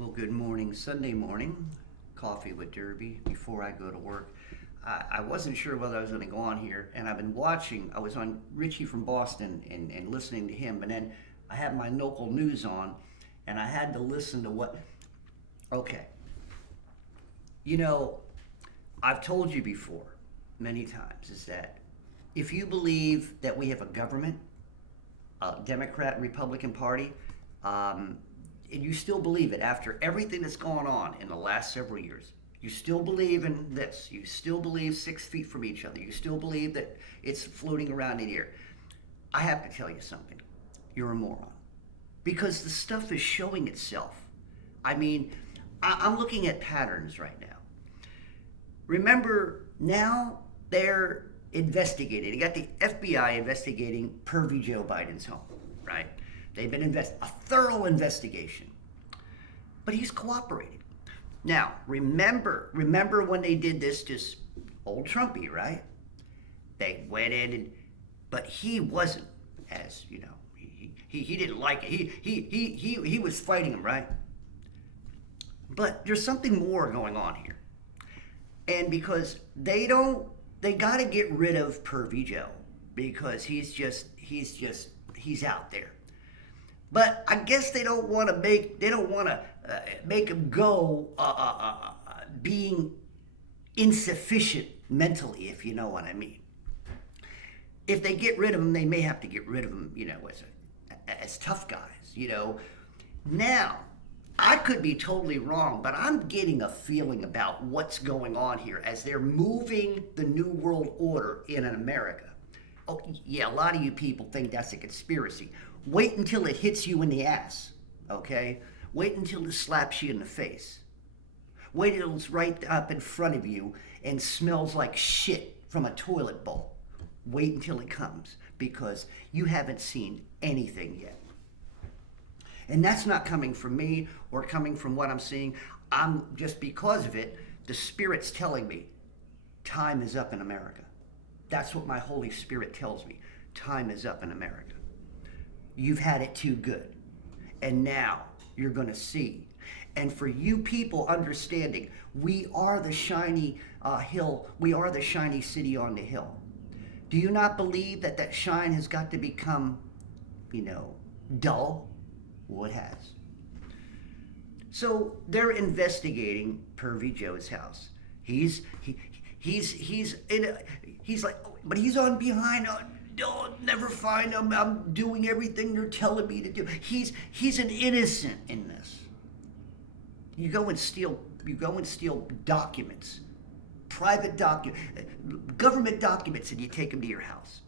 Well, good morning, Sunday morning. Coffee with Derby before I go to work. I wasn't sure whether I was going to go on here, and I've been watching. I was on Richie from Boston and listening to him, and then I had my local news on, and I had to listen to what. Okay, you know, I've told you before many times is that if you believe that we have a government, a Democrat Republican Party, um, and you still believe it after everything that's gone on in the last several years. You still believe in this. You still believe 6 feet from each other. You still believe that it's floating around in the air. I have to tell you something. You're a moron. Because the stuff is showing itself. I mean, I'm looking at patterns right now. Remember, now they're investigating. They got the FBI investigating pervy Joe Biden's home, right? They've been a thorough investigation. But he's cooperating. Now, remember when they did this to old Trumpy, right? They went in but he wasn't, as you know, he didn't like it. He was fighting him, right? But there's something more going on here. And because they got to get rid of Pervy Joe because he's out there. But I guess they don't want to make him go being insufficient mentally, if you know what I mean. If they get rid of him, they may have to get rid of him, as tough guys. Now, I could be totally wrong, but I'm getting a feeling about what's going on here as they're moving the New World Order in America. Oh, yeah, a lot of you people think that's a conspiracy. Wait until it hits you in the ass, okay? Wait until it slaps you in the face. Wait until it's right up in front of you and smells like shit from a toilet bowl. Wait until it comes because you haven't seen anything yet. And that's not coming from me or coming from what I'm seeing. I'm just because of it, the Spirit's telling me time is up in America. That's what my Holy Spirit tells me. Time is up in America. You've had it too good. And now you're going to see. And for you people understanding, we are the shiny hill. We are the shiny city on the hill. Do you not believe that shine has got to become, dull? Well, it has. So they're investigating Pervy Joe's house. He's like, but he's on behind. Oh, never find him. I'm doing everything they're telling me to do. He's an innocent in this. You go and steal documents, government documents, and you take them to your house.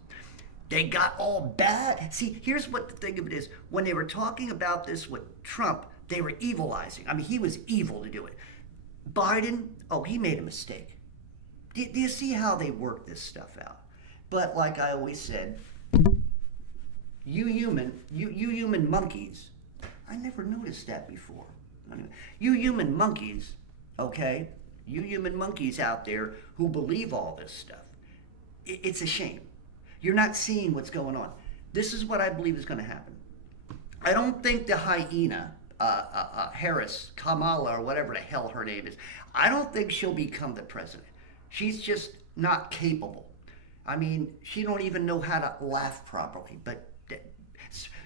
They got all bad. See, here's what the thing of it is. When they were talking about this with Trump, they were evilizing. I mean, he was evil to do it. Biden, he made a mistake. Do you see how they work this stuff out? But like I always said, you human monkeys, I never noticed that before. You human monkeys, okay? You human monkeys out there who believe all this stuff. It's a shame. You're not seeing what's going on. This is what I believe is going to happen. I don't think the hyena, Harris, Kamala, or whatever the hell her name is, I don't think she'll become the president. She's just not capable. I mean, she don't even know how to laugh properly. But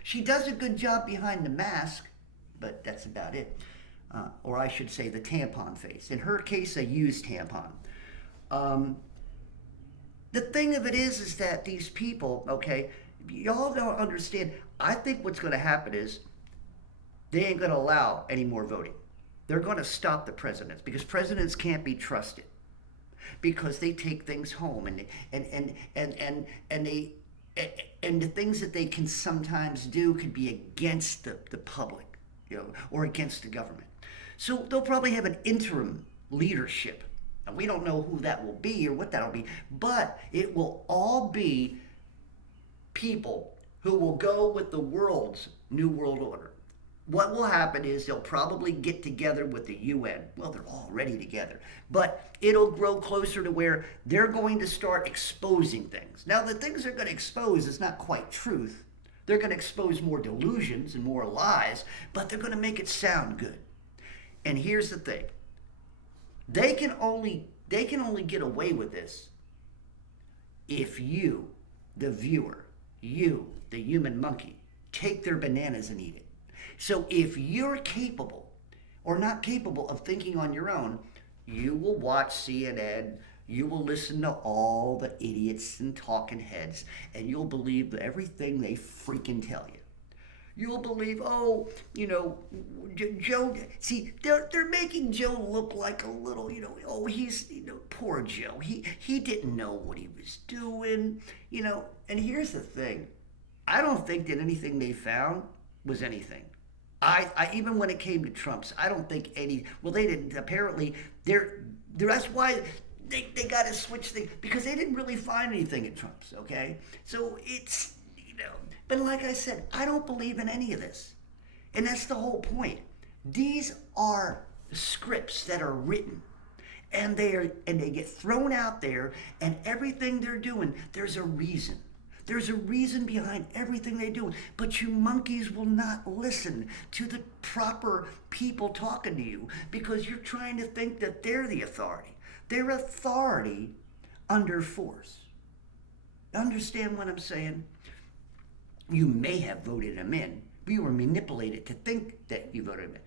she does a good job behind the mask, but that's about it. Or I should say the tampon face. In her case, a used tampon. The thing of it is that these people, okay, y'all don't understand. I think what's going to happen is they ain't going to allow any more voting. They're going to stop the presidents because presidents can't be trusted because they take things home and the things that they can sometimes do could be against the public, or against the government. So they'll probably have an interim leadership. And we don't know who that will be or what that'll be, but it will all be people who will go with the world's New World Order. What will happen is they'll probably get together with the UN. Well, they're already together. But it'll grow closer to where they're going to start exposing things. Now, the things they're going to expose is not quite truth. They're going to expose more delusions and more lies, but they're going to make it sound good. And here's the thing. They can only get away with this if you, the viewer, you, the human monkey, take their bananas and eat it. So if you're capable or not capable of thinking on your own, you will watch CNN, you will listen to all the idiots and talking heads, and you'll believe everything they freaking tell you. You'll believe, oh, Joe. See, they're making Joe look like a little, oh, he's, poor Joe. He didn't know what he was doing, And here's the thing, I don't think that anything they found was anything. I even when it came to Trump's, I don't think any. Well, they didn't. Apparently, that's why they got to switch things, because they didn't really find anything at Trump's. Okay, so it's. But like I said, I don't believe in any of this. And that's the whole point. These are scripts that are written, and they get thrown out there, and everything they're doing, there's a reason. There's a reason behind everything they do. But you monkeys will not listen to the proper people talking to you, because you're trying to think that they're the authority. They're authority under force. Understand what I'm saying? You may have voted him in, but you were manipulated to think that you voted him in.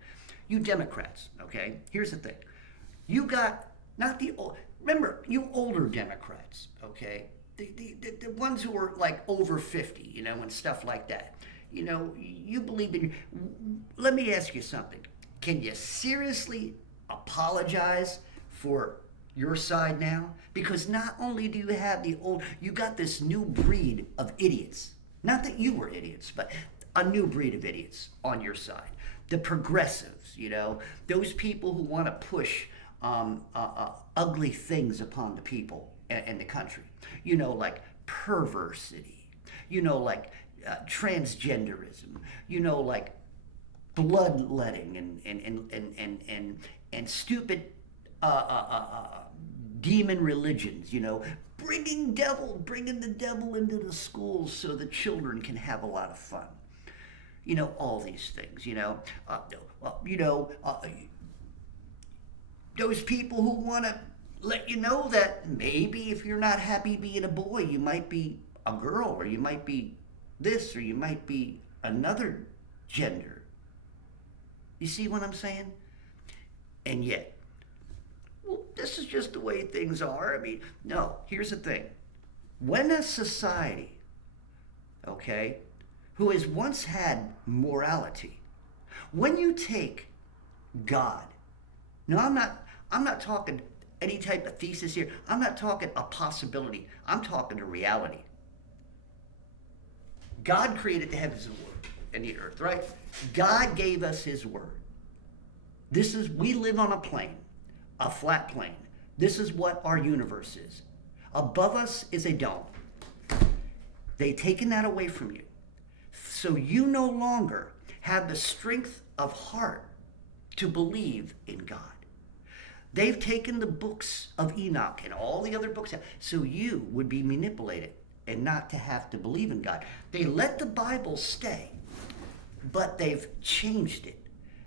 You Democrats, okay? Here's the thing. You got, not the old, remember, you older Democrats, okay? The ones who are like over 50, and stuff like that. You believe in, let me ask you something. Can you seriously apologize for your side now? Because not only do you have you got this new breed of idiots. Not that you were idiots, but a new breed of idiots on your side. The progressives, those people who want to push ugly things upon the people and the country. Like perversity, like transgenderism, like bloodletting and stupid demon religions, bringing the devil into the schools so the children can have a lot of fun. All these things, those people who want to let you know that maybe if you're not happy being a boy, you might be a girl, or you might be this, or you might be another gender. You see what I'm saying? And yet, well, this is just the way things are. I mean, no, here's the thing. When a society, okay, who has once had morality, when you take God, now I'm not talking any type of thesis here. I'm not talking a possibility. I'm talking a reality. God created the heavens and the earth, right? God gave us his word. We live on a plane. A flat plane. This is what our universe is. Above us is a dome. They've taken that away from you. So you no longer have the strength of heart to believe in God. They've taken the books of Enoch and all the other books out, so you would be manipulated and not to have to believe in God. They let the Bible stay, but they've changed it.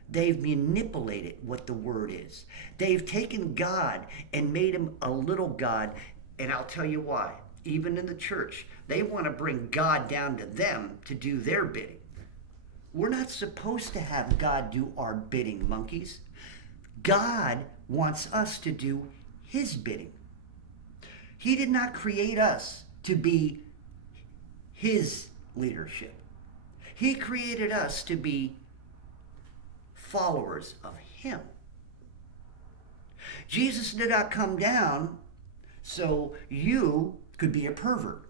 They've manipulated what the word is. They've taken God and made him a little God, and I'll tell you why. Even in the church, they want to bring God down to them to do their bidding. We're not supposed to have God do our bidding, monkeys. God wants us to do his bidding. He did not create us to be his leadership. He created us to be followers of him. Jesus did not come down so you could be a pervert.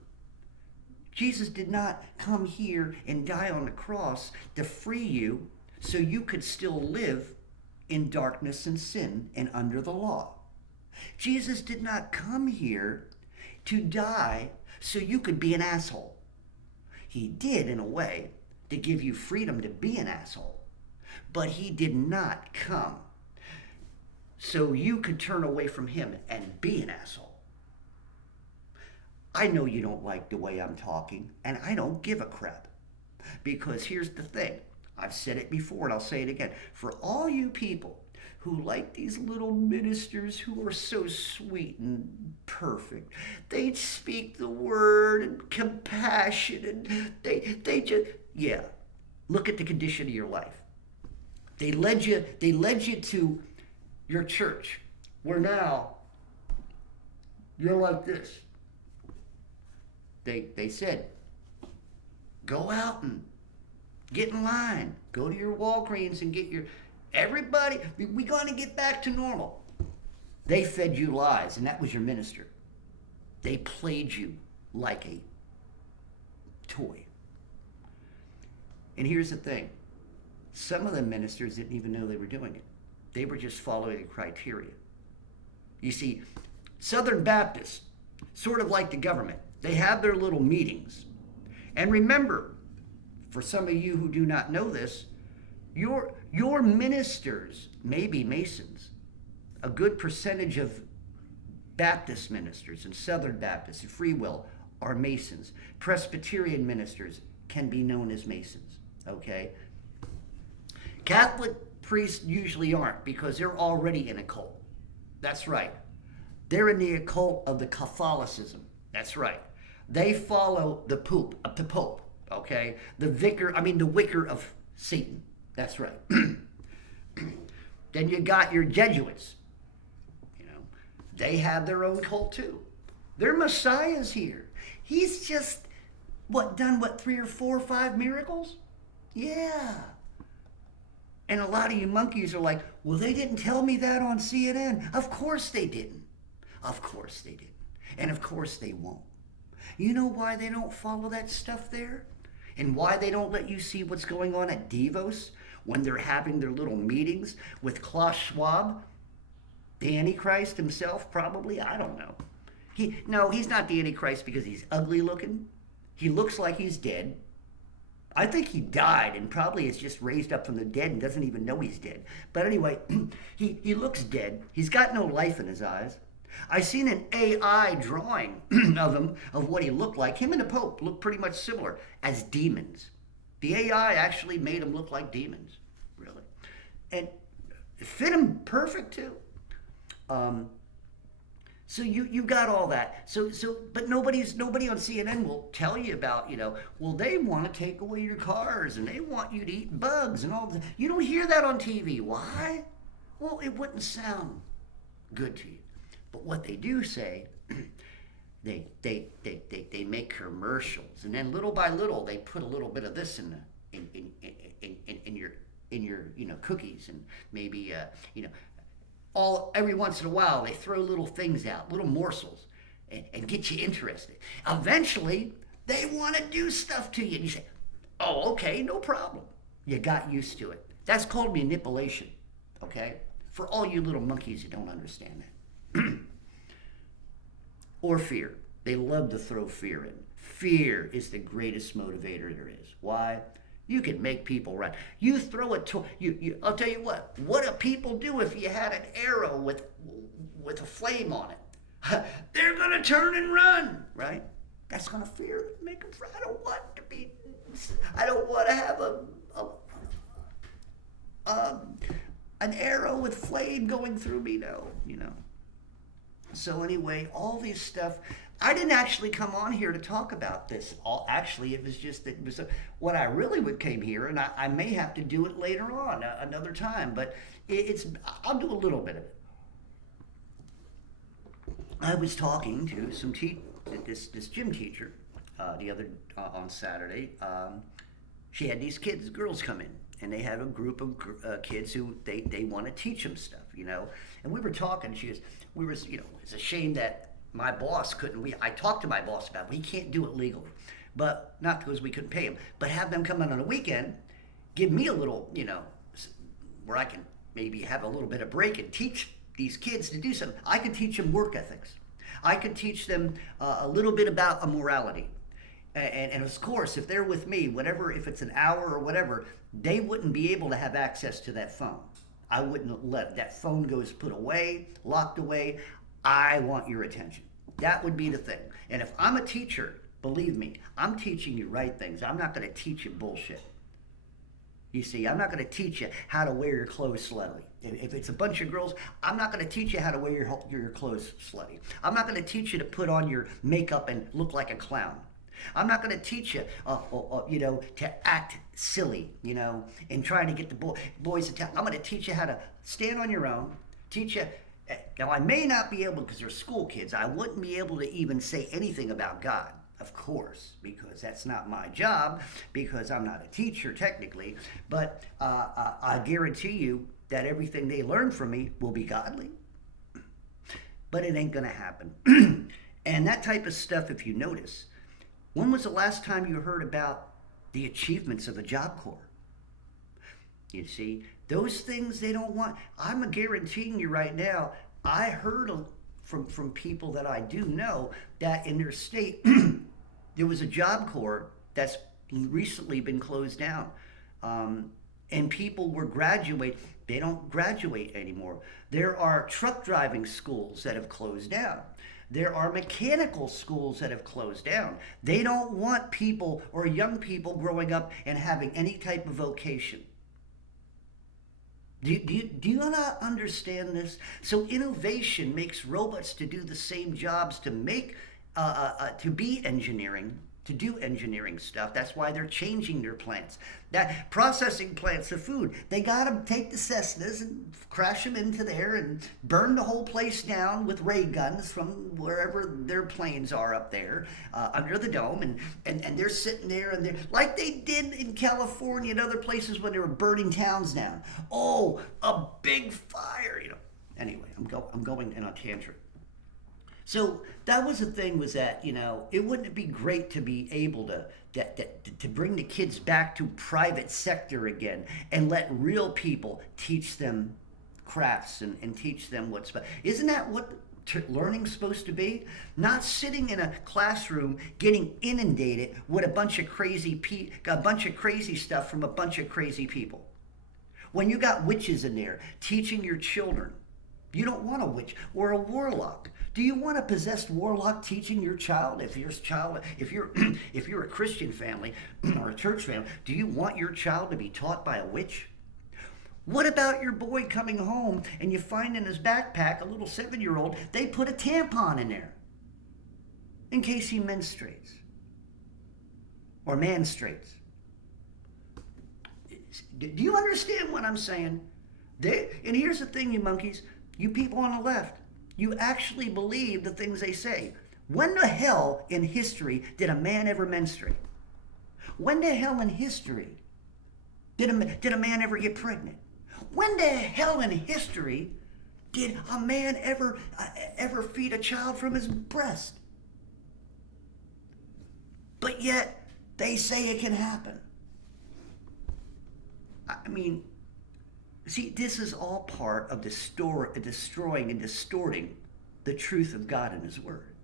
Jesus did not come here and die on the cross to free you so you could still live in darkness and sin and under the law. Jesus did not come here to die so you could be an asshole. He did, in a way, to give you freedom to be an asshole. But he did not come so you could turn away from him and be an asshole. I know you don't like the way I'm talking, and I don't give a crap. Because here's the thing. I've said it before, and I'll say it again. For all you people who like these little ministers who are so sweet and perfect. They speak the word and compassion and they just, yeah. Look at the condition of your life. They led you to your church where now you're like this. They said, go out and get in line. Go to your Walgreens and get your... Everybody, we're going to get back to normal. They fed you lies, and that was your minister. They played you like a toy. And here's the thing. Some of the ministers didn't even know they were doing it. They were just following the criteria. You see, Southern Baptists, sort of like the government, they have their little meetings. And remember, for some of you who do not know this, your ministers may be Masons. A good percentage of Baptist ministers and Southern Baptists and Free Will are Masons. Presbyterian ministers can be known as Masons, okay? Catholic priests usually aren't because they're already in a cult. That's right. They're in the occult of the Catholicism. That's right. They follow the Pope, okay? The wicker of Satan. That's right. Then you got your Jesuits. You know, they have their own cult too. Their Messiah's here. He's just, done 3 or 4 or 5 miracles? Yeah. And a lot of you monkeys are like, well, they didn't tell me that on CNN. Of course they didn't. Of course they didn't. And of course they won't. You know why they don't follow that stuff there? And why they don't let you see what's going on at Davos when they're having their little meetings with Klaus Schwab? The Antichrist himself, probably? I don't know. He's not the Antichrist because he's ugly looking. He looks like he's dead. I think he died and probably is just raised up from the dead and doesn't even know he's dead. But anyway, he looks dead. He's got no life in his eyes. I seen an AI drawing of him, of what he looked like. Him and the Pope look pretty much similar as demons. The AI actually made him look like demons, really. And it fit him perfect too. So you got all that. But nobody on CNN will tell you about, well, they want to take away your cars and they want you to eat bugs and all that. You don't hear that on TV. Why? Well, it wouldn't sound good to you. But what they do say, they make commercials, and then little by little they put a little bit of this in your cookies, and maybe every once in a while they throw little things out, little morsels, and get you interested. Eventually they want to do stuff to you, and you say, oh, okay, no problem. You got used to it. That's called manipulation. Okay, for all you little monkeys who don't understand that. Or fear. They love to throw fear in. Fear is the greatest motivator there is. Why? You can make people run. You throw a toy. I'll tell you what do people do if you had an arrow with a flame on it? They're going to turn and run, right? That's going to make them fear. I don't want to have an arrow with flame going through me, no. So anyway, all this stuff, I didn't actually come on here to talk about this. It was just that what I really came here, and I may have to do it later on, another time, but I'll do a little bit of it. I was talking to this gym teacher the other on Saturday. She had these girls come in, and they had a group of kids who they want to teach them stuff, And we were talking. It's a shame that my boss couldn't. I talked to my boss about it. He can't do it legally, but not because we couldn't pay him. But have them come in on a weekend, give me a little, where I can maybe have a little bit of break and teach these kids to do something. I could teach them work ethics. I could teach them a little bit about a morality. And of course, if they're with me, if it's an hour or whatever, they wouldn't be able to have access to that phone. I wouldn't let that phone goes put away, locked away. I want your attention. That would be the thing. And if I'm a teacher, believe me, I'm teaching you right things. I'm not going to teach you bullshit. You see, I'm not going to teach you how to wear your clothes slutty. If it's a bunch of girls, I'm not going to teach you how to wear your clothes slutty. I'm not going to teach you to put on your makeup and look like a clown. I'm not going to teach you, to act silly, and trying to get the boys to tell. I'm going to teach you how to stand on your own. Teach you. Now, I may not be able, because they're school kids, I wouldn't be able to even say anything about God, of course, because that's not my job, because I'm not a teacher technically. But I guarantee you that everything they learn from me will be godly. But it ain't going to happen. And that type of stuff, if you notice, when was the last time you heard about the achievements of the Job Corps? You see, those things they don't want. I'm guaranteeing you right now, I heard from people that I do know that in their state, there was a Job Corps that's recently been closed down. And people were graduating. They don't graduate anymore. There are truck driving schools that have closed down. There are mechanical schools that have closed down. They don't want people or young people growing up and having any type of vocation. Do you not understand this? So innovation makes robots to do the same jobs to be engineering, to do engineering stuff. That's why they're changing their plants. That processing plants of food, they got to take the Cessnas and crash them into there and burn the whole place down with ray guns from wherever their planes are up there under the dome. And they're sitting there and they're like they did in California and other places when they were burning towns down. Oh, a big fire, Anyway, I'm going in a tangent. So that was the thing, was that, it wouldn't be great to be able to bring the kids back to private sector again and let real people teach them crafts and teach them what's. Isn't that what learning's supposed to be? Not sitting in a classroom getting inundated with a bunch of crazy stuff from a bunch of crazy people. When you got witches in there teaching your children, you don't want a witch or a warlock. Do you want a possessed warlock teaching your child? If you're a Christian family or a church family, do you want your child to be taught by a witch? What about your boy coming home and you find in his backpack a little 7-year-old, they put a tampon in there in case he menstruates or manstrates? Do you understand what I'm saying? And here's the thing, you monkeys, you people on the left, you actually believe the things they say. When the hell in history did a man ever menstruate? When the hell in history did a man ever get pregnant? When the hell in history did a man ever feed a child from his breast? But yet they say it can happen. I mean, see, this is all part of destroying and distorting the truth of God and His Word.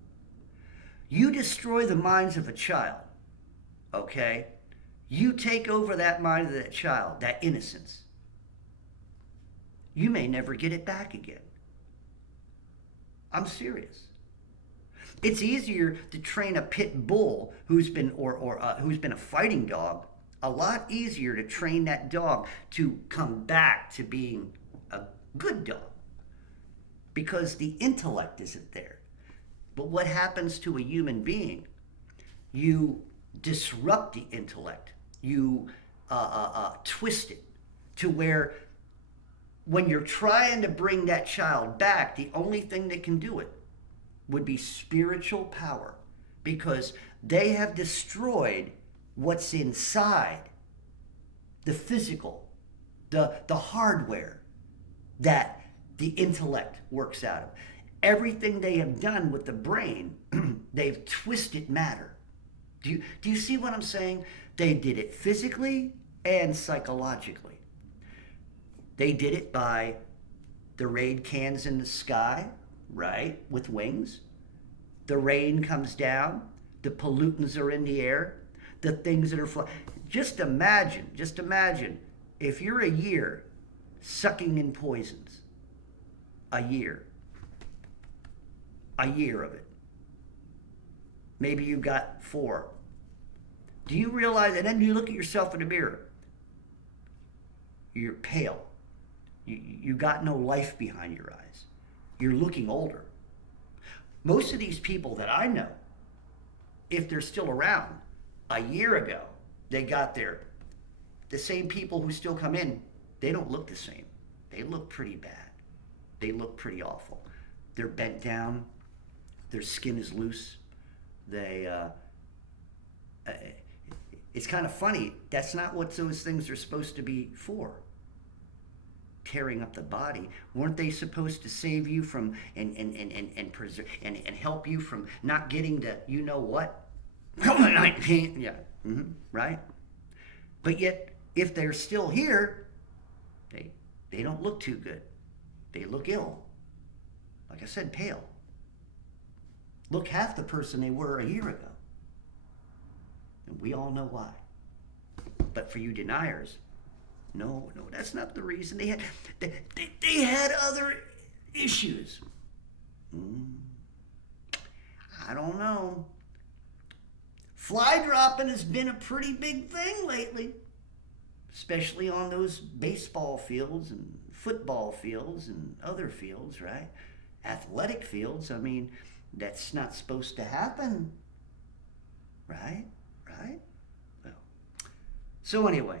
You destroy the minds of a child, okay? You take over that mind of that child, that innocence. You may never get it back again. I'm serious. It's easier to train a pit bull who's been a fighting dog. A lot easier to train that dog to come back to being a good dog because the intellect isn't there. But what happens to a human being? You disrupt the intellect. You twist it to where when you're trying to bring that child back, the only thing that can do it would be spiritual power, because they have destroyed what's inside, the physical, the hardware that the intellect works out of. Everything they have done with the brain, they've twisted matter. Do you see what I'm saying? They did it physically and psychologically. They did it by the rain cans in the sky, right, with wings. The rain comes down, the pollutants are in the air, the things that are flying. Just imagine if you're a year sucking in poisons. A year of it. Maybe you got 4. Do you realize, and then you look at yourself in the mirror. You're pale. You got no life behind your eyes. You're looking older. Most of these people that I know, if they're still around, a year ago, they got there. The same people who still come in, they don't look the same. They look pretty bad. They look pretty awful. They're bent down. Their skin is loose. It's kind of funny. That's not what those things are supposed to be for. Tearing up the body. Weren't they supposed to save you from and preserve and help you from not getting to you know what? COVID-19. Yeah. Right? But yet, if they're still here, they don't look too good. They look ill. Like I said, pale. Look half the person they were a year ago. And we all know why. But for you deniers, no, that's not the reason. They had other issues. I don't know. Fly dropping has been a pretty big thing lately, especially on those baseball fields and football fields and other fields, right? Athletic fields. I mean, that's not supposed to happen, right? Well, so anyway,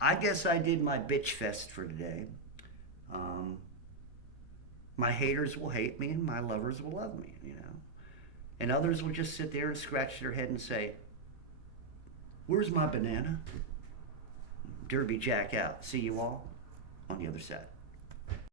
I guess I did my bitch fest for today. My haters will hate me and my lovers will love me, you know. And others will just sit there and scratch their head and say, where's my banana? Derby Jack out. See you all on the other side.